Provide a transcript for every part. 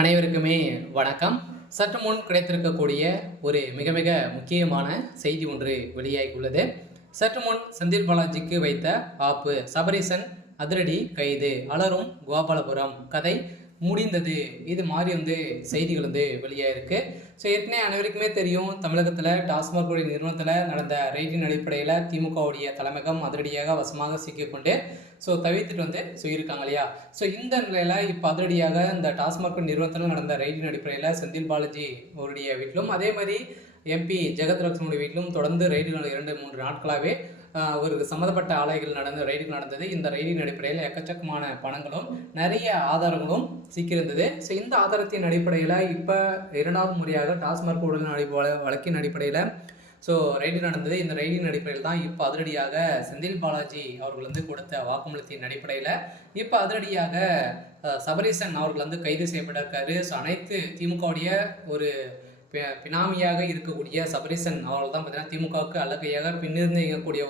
அனைவருக்குமே வணக்கம். சற்று முன் கிடைத்திருக்கக்கூடிய ஒரு மிக மிக முக்கியமான செய்தி ஒன்று வெளியாகியுள்ளது. சற்று முன் செந்தில் பாலாஜிக்கு வைத்த ஆப்பு. சபரீசன் அதிரடி கைது, அலரும் கோபாலபுரம் கதை முடிந்தது. இது மாதிரி செய்திகள் வெளியாயிருக்கு. ஸோ ஏற்கனவே அனைவருக்குமே தெரியும், தமிழகத்தில் டாஸ்மாக் நிறுவனத்தில் நடந்த ரெய்டின் அடிப்படையில் திமுகவுடைய தலைமையகம் அதிரடியாக வசமாக சிக்கிக்கொண்டு தவிர்த்துட்டு இருக்காங்க இல்லையா. ஸோ இந்த நிலையில் இப்போ அதிரடியாக இந்த டாஸ்மாக் நிறுவனத்தில் நடந்த ரெய்டின் அடிப்படையில் செந்தில் பாலாஜி அவருடைய வீட்டிலும் அதே மாதிரி எம்பி ஜெகத் ரட்சனுடைய வீட்டிலும் தொடர்ந்து ரெய்டுகள் 2-3 நாட்களாகவே ஒரு சம்மந்தப்பட்ட ஆலைகள் ரெய்டுகள் நடந்தது. இந்த ரெய்டின் அடிப்படையில் எக்கச்சக்கமான பணங்களும் நிறைய ஆதாரங்களும் சிக்கியிருந்தது. ஸோ இந்த ஆதாரத்தின் அடிப்படையில் இப்போ 2வது முறையாக டாஸ்மாக் ஊழல் வழக்கின் அடிப்படையில் ரெய்டு நடந்தது. இந்த ரெய்டின் அடிப்படையில் தான் இப்போ அதிரடியாக செந்தில் பாலாஜி அவர்கள் கொடுத்த வாக்குமூலத்தின் அடிப்படையில் இப்போ அதிரடியாக சபரீசன் அவர்கள் கைது செய்யப்பட்டிருக்காரு. ஸோ அனைத்து திமுகவுடைய ஒரு பினாமியாக இருக்கக்கூடிய சபரீசன் அவர்கள் தான் பார்த்தீங்கன்னா திமுகவுக்கு அல்லக்கையாக பின்னிருந்து இயங்கக்கூடிய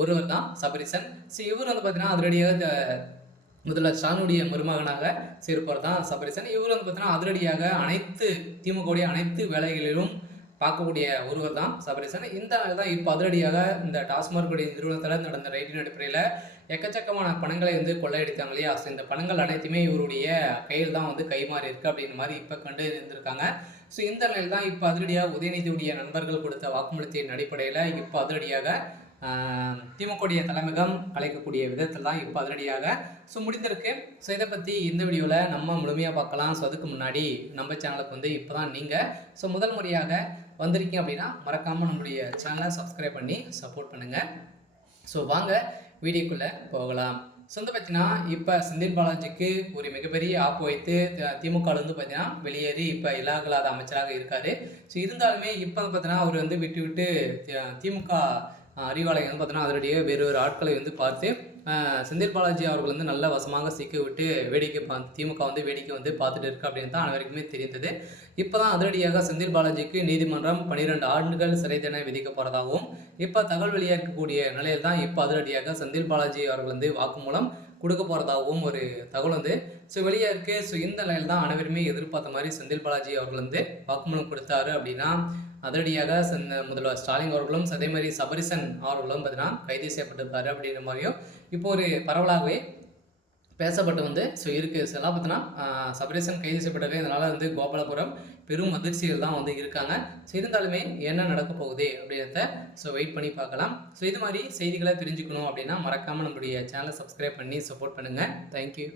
ஒருவர் தான் சபரீசன். ஸோ இவர் பார்த்தீங்கன்னா அதிரடியாக முதல்வர் ஸ்டாலினுடைய மருமகனாக சேர்ப்பவர் தான் சபரீசன். இவர் பார்த்தீங்கன்னா அதிரடியாக அனைத்து திமுகவுடைய அனைத்து வேலைகளிலும் பார்க்கக்கூடிய ஒருவர் தான் சபரீசன். இந்த தான் இப்போ அதிரடியாக இந்த டாஸ்மாக் நிறுவனத்தில் நடந்த ரெய்டின் அடிப்படையில் எக்கச்சக்கமான பணங்களை கொள்ளையடித்தாங்க இல்லையா. ஸோ இந்த பணங்கள் அனைத்துமே இவருடைய கையில் தான் கைமாறி இருக்குது அப்படின்ற மாதிரி இப்போ கண்டு இருந்திருக்காங்க. ஸோ இந்த நிலையில் தான் இப்போ அதிரடியாக உதயநிதியுடைய நண்பர்கள் கொடுத்த வாக்குமூலத்தின் அடிப்படையில் இப்போ அதிரடியாக திமுகவுடைய தலைமையகம் கலைக்கக்கூடிய விதத்தில் தான் இப்போ அதிரடியாக முடிந்திருக்கு. ஸோ இதை பற்றி இந்த வீடியோவில் நம்ம முழுமையாக பார்க்கலாம். ஸோ அதுக்கு முன்னாடி நம்ம சேனலுக்கு இப்போ தான் நீங்கள் முதல் முறையாக வந்திருக்கீங்க அப்படின்னா மறக்காமல் நம்முடைய சேனலை சப்ஸ்கிரைப் பண்ணி சப்போர்ட் பண்ணுங்கள். ஸோ வாங்க வீடியோக்குள்ளே போகலாம். பார்த்தீங்கன்னா இப்போ செந்தில் பாலாஜிக்கு ஒரு மிகப்பெரிய ஆப்பு வைத்து திமுகலேருந்து பார்த்தீங்கன்னா வெளியேறி இப்போ இலாகலாத அமைச்சராக இருக்கார். ஸோ இருந்தாலுமே இப்போ பார்த்தீங்கன்னா அவர் விட்டு விட்டு திமுக அறிவாலயம் பார்த்தீங்கன்னா அதனுடைய வேறு ஆட்களை பார்த்து செந்தில் பாலாஜி அவர்கள் நல்ல வசமாக சிக்க விட்டு வேடிக்கை திமுக வேடிக்கை பார்த்துட்டு இருக்கு அப்படின்னு தான் அனைவருக்குமே தெரிந்தது. இப்போ தான் அதிரடியாக செந்தில் பாலாஜிக்கு நீதிமன்றம் 12 ஆண்டுகள் சிறை தண்டனை விதிக்க போகிறதாகவும் இப்போ தகவல் வெளியாக இருக்கக்கூடிய நிலையில் தான் இப்போ அதிரடியாக செந்தில் பாலாஜி அவர்கள் வாக்குமூலம் கொடுக்க போகிறதாகவும் ஒரு தகவல் வெளியாக இருக்குது. ஸோ இந்த நிலையில் தான் அனைவருமே எதிர்பார்த்த மாதிரி செந்தில் பாலாஜி அவர்கள் வாக்குமூலம் கொடுத்தாரு அப்படின்னா அதிரடியாக முதல்வர் ஸ்டாலின் அவர்களும் அதே மாதிரி சபரீசன் அவர்களும் பார்த்தீங்கன்னா கைது செய்யப்பட்டிருக்காரு அப்படின்ற மாதிரியும் இப்போ ஒரு பரவலாகவே பேசப்பட்டு இருக்குது. எல்லாம் பார்த்தீங்கன்னா சபரீசன் கைது செய்யப்பட்டது. இதனால் கோபாலபுரம் பெரும் அதிர்ச்சிகள் தான் இருக்காங்க. ஸோ இருந்தாலுமே என்ன நடக்க போகுது அப்படின்றத வெயிட் பண்ணி பார்க்கலாம். ஸோ இது மாதிரி செய்திகளை தெரிஞ்சுக்கணும் அப்படின்னா மறக்காமல் நம்மளுடைய சேனலை சப்ஸ்கிரைப் பண்ணி சப்போர்ட் பண்ணுங்கள். தேங்க்யூ.